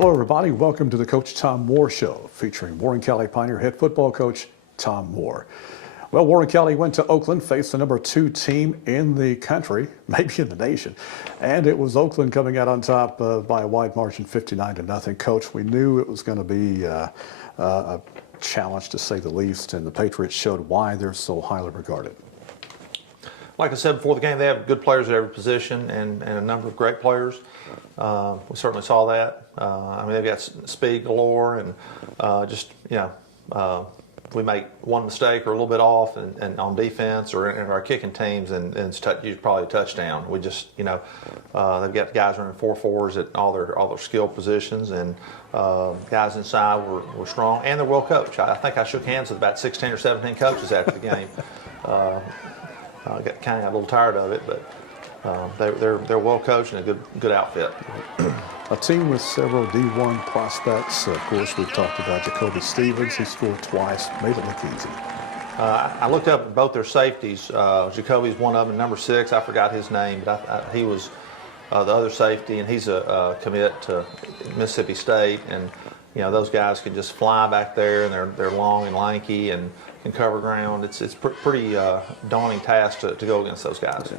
Hello, everybody. Welcome to the Coach Tom Moore Show, featuring Warren County Pioneer head football coach Tom Moore. Well, Warren County went to Oakland, faced the #2 team in the country, maybe in the nation, and it was Oakland coming out on top by a wide margin, 59-0. Coach, we knew it was going to be a challenge, to say the least, and the Patriots showed why they're so highly regarded. Like I said before the game, they have good players at every position and a number of great players. We certainly saw that. I mean, they've got speed galore, and we make one mistake or a little bit off and on defense or in our kicking teams, and it's probably a touchdown. We just, they've got guys running 4.4s at all their skill positions, and guys inside were strong, and they're well coached. I think I shook hands with about 16 or 17 coaches after the game. I got a little tired of it, but they're well coached and a good outfit. A team with several D1 prospects. Of course, we've talked about Jacoby Stevens. He scored twice, made it look easy. I looked up at both their safeties. Jacoby's one of them, number 6. I forgot his name, but he was the other safety, and he's a commit to Mississippi State. And those guys can just fly back there, and they're long and lanky and can cover ground. It's pretty daunting task to go against those guys. Yeah.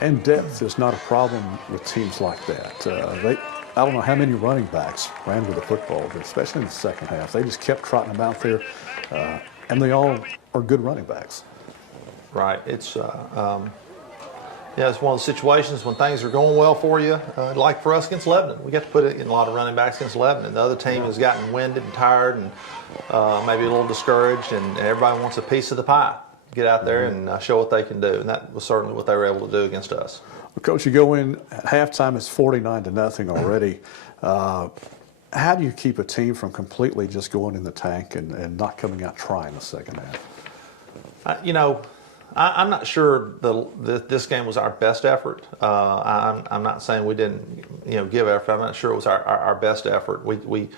And depth is not a problem with teams like that. I don't know how many running backs ran with the football, but especially in the second half. They just kept trotting them out there, and they all are good running backs. Right. It's it's one of those situations when things are going well for you, like for us against Lebanon. We got to put it in a lot of running backs against Lebanon. The other team has gotten winded and tired and maybe a little discouraged, and everybody wants a piece of the pie. Get out there and show what they can do, and that was certainly what they were able to do against us. Well, Coach, you go in at halftime, it's 49-0 already. How do you keep a team from completely just going in the tank and not coming out trying the second half? I'm not sure this game was our best effort. I'm not saying we didn't give effort. I'm not sure it was our best effort. We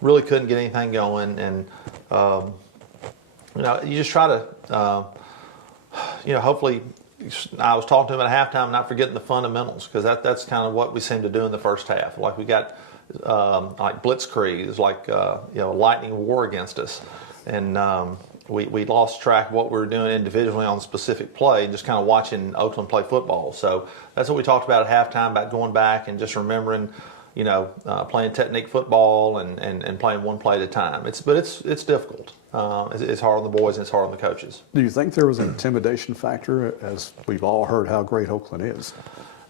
really couldn't get anything going, and you just try to, hopefully, I was talking to him at halftime, not forgetting the fundamentals, because that's kind of what we seemed to do in the first half. Like we got like blitzkrieg, it's like lightning war against us, and we lost track of what we were doing individually on a specific play, just kind of watching Oakland play football. So that's what we talked about at halftime, about going back and just remembering, playing technique football and playing one play at a time. It's difficult. It's hard on the boys and it's hard on the coaches. Do you think there was an intimidation factor, as we've all heard how great Oakland is?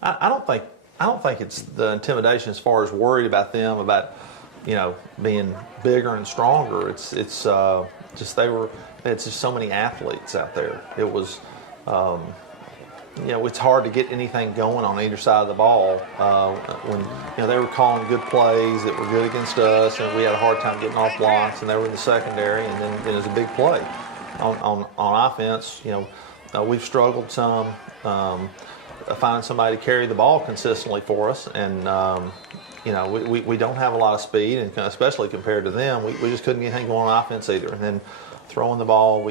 I don't think it's the intimidation as far as worried about them about being bigger and stronger. It's just they had just so many athletes out there. It was it's hard to get anything going on either side of the ball when they were calling good plays that were good against us, and we had a hard time getting off blocks, and they were in the secondary, and then it was a big play on offense. We've struggled some finding somebody to carry the ball consistently for us, and we don't have a lot of speed, and especially compared to them, we just couldn't get anything going on offense either. And then throwing the ball,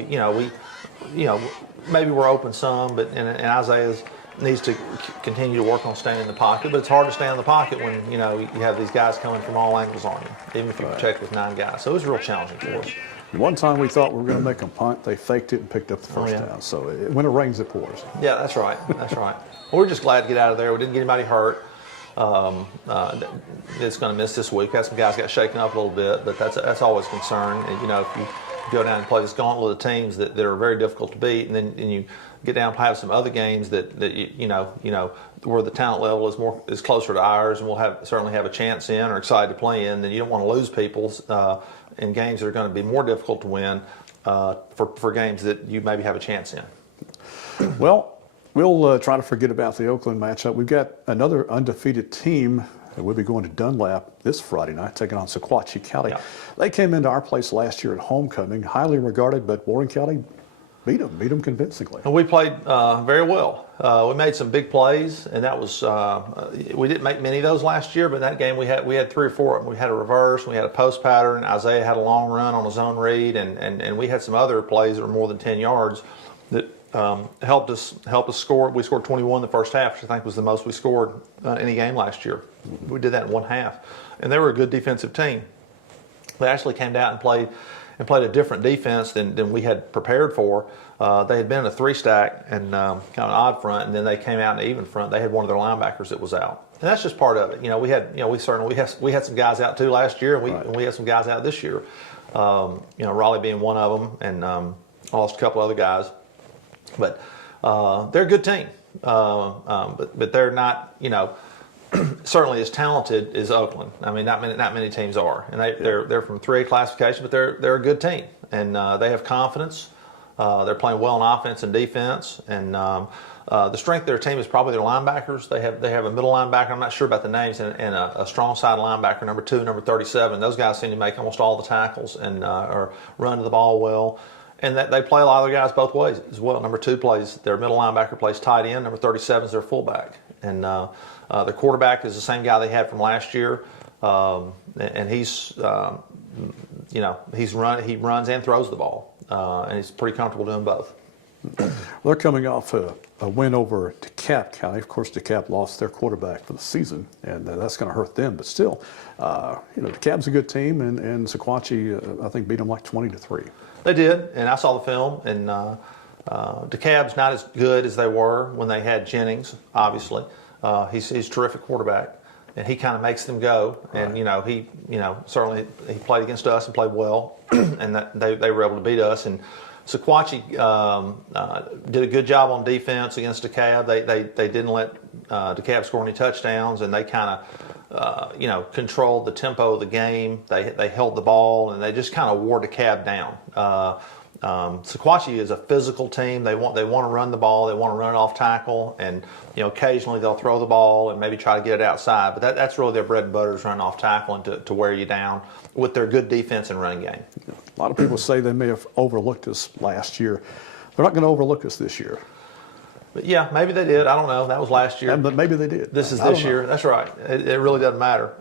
maybe we're open some, but and Isaiah needs to continue to work on staying in the pocket. But it's hard to stay in the pocket when you have these guys coming from all angles on you, even if you protect with 9 guys. So it was real challenging for us. One time we thought we were going to make them punt, they faked it and picked up the first down. So when it rains, it pours. Yeah, that's right. That's right. Well, we're just glad to get out of there. We didn't get anybody hurt. It's going to miss this week. Had some guys got shaken up a little bit, but that's always a concern. And, if you go down and play this gauntlet of teams that are very difficult to beat, and then you get down and have some other games that where the talent level is closer to ours, and we'll certainly have a chance in or excited to play in, then you don't want to lose people in games that are going to be more difficult to win for games that you maybe have a chance in. Well, we'll try to forget about the Oakland matchup. We've got another undefeated team. We'll be going to Dunlap this Friday night, taking on Sequatchie County. Yeah. They came into our place last year at homecoming, highly regarded, but Warren County beat them convincingly. And we played very well. We made some big plays, and that was we didn't make many of those last year, but in that game we had 3 or 4 of them. We had a reverse, we had a post pattern. Isaiah had a long run on his own read, and we had some other plays that were more than 10 yards that helped us score. We scored 21 the first half, which I think was the most we scored any game last year. We did that in one half, and they were a good defensive team. They actually came out and played a different defense than we had prepared for. They had been in a 3-stack and kind of an odd front, and then they came out in an even front. They had one of their linebackers that was out, and that's just part of it. We had some guys out too last year, and we had some guys out this year. Raleigh being one of them, and lost a couple other guys, but they're a good team. But they're not, certainly as talented as Oakland. I mean, not many teams are, and they're from 3A classification, but they're a good team, and they have confidence. They're playing well on offense and defense, and the strength of their team is probably their linebackers. They have a middle linebacker. I'm not sure about the names, and a strong side linebacker, number 2, number 37. Those guys seem to make almost all the tackles and or run to the ball well. And they play a lot of the guys both ways as well. Number 2 plays, their middle linebacker plays tight end. Number 37 is their fullback. And their quarterback is the same guy they had from last year. And he runs and throws the ball. And he's pretty comfortable doing both. They're coming off a win over DeKalb County. Of course, DeKalb lost their quarterback for the season, and that's going to hurt them. But still, DeKalb's a good team, and Sequatchie, I think, beat them like 20-3. They did, and I saw the film, and DeKalb's not as good as they were when they had Jennings, obviously. He's a terrific quarterback, and he kind of makes them go. Right. And, he certainly he played against us and played well, and they were able to beat us. And Sequatchie did a good job on defense against DeKalb. They didn't let DeKalb score any touchdowns, and they kind of controlled the tempo of the game. They held the ball, and they just kind of wore DeKalb down. Sequatchie is a physical team. They want to run the ball. They want to run it off tackle, and occasionally they'll throw the ball and maybe try to get it outside. But that's really their bread and butter, is running off tackle and to wear you down with their good defense and running game. A lot of people say they may have overlooked us last year. They're not going to overlook us this year. But yeah, maybe they did. I don't know. That was last year. But maybe they did. This is this year. That's right. It really doesn't matter.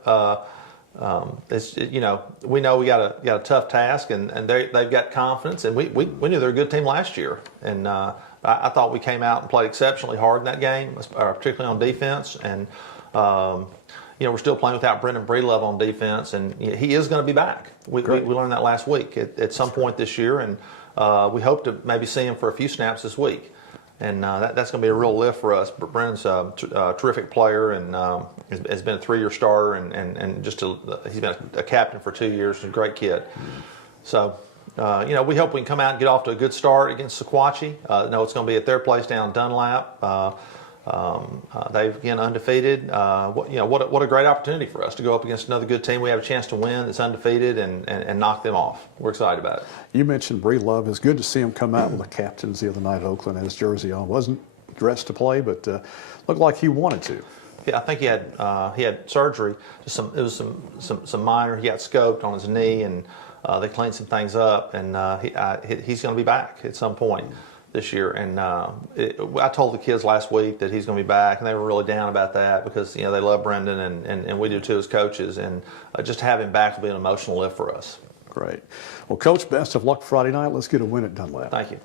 We know we got a tough task, and they've got confidence, and we knew they're a good team last year, and I thought we came out and played exceptionally hard in that game, particularly on defense, and we're still playing without Brendan Breedlove on defense, and he is going to be back. We learned that last week at some point this year, and we hope to maybe see him for a few snaps this week. And that's going to be a real lift for us. But Brendan's a terrific player, and has been a 3-year starter, and he's been a captain for 2 years. He's a great kid. So, we hope we can come out and get off to a good start against Sequatchie. No, it's going to be at their place down in Dunlap. They've again undefeated. What a great opportunity for us to go up against another good team. We have a chance to win that's undefeated and knock them off. We're excited about it. You mentioned Breedlove. It's good to see him come out with the captains the other night at Oakland, and his jersey on. Wasn't dressed to play, but looked like he wanted to. Yeah, I think he had surgery. It was some minor. He got scoped on his knee, and they cleaned some things up, and he's going to be back at some point this year. And I told the kids last week that he's going to be back, and they were really down about that because they love Brendan, and we do too as coaches, and just to have him back will be an emotional lift for us. Great. Well, Coach, best of luck Friday night. Let's get a win at Dunlap. Thank you.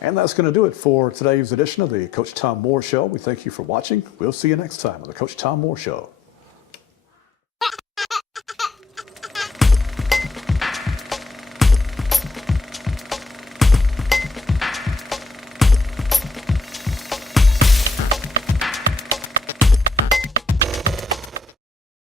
And that's going to do it for today's edition of the Coach Tom Moore Show. We thank you for watching. We'll see you next time on the Coach Tom Moore Show.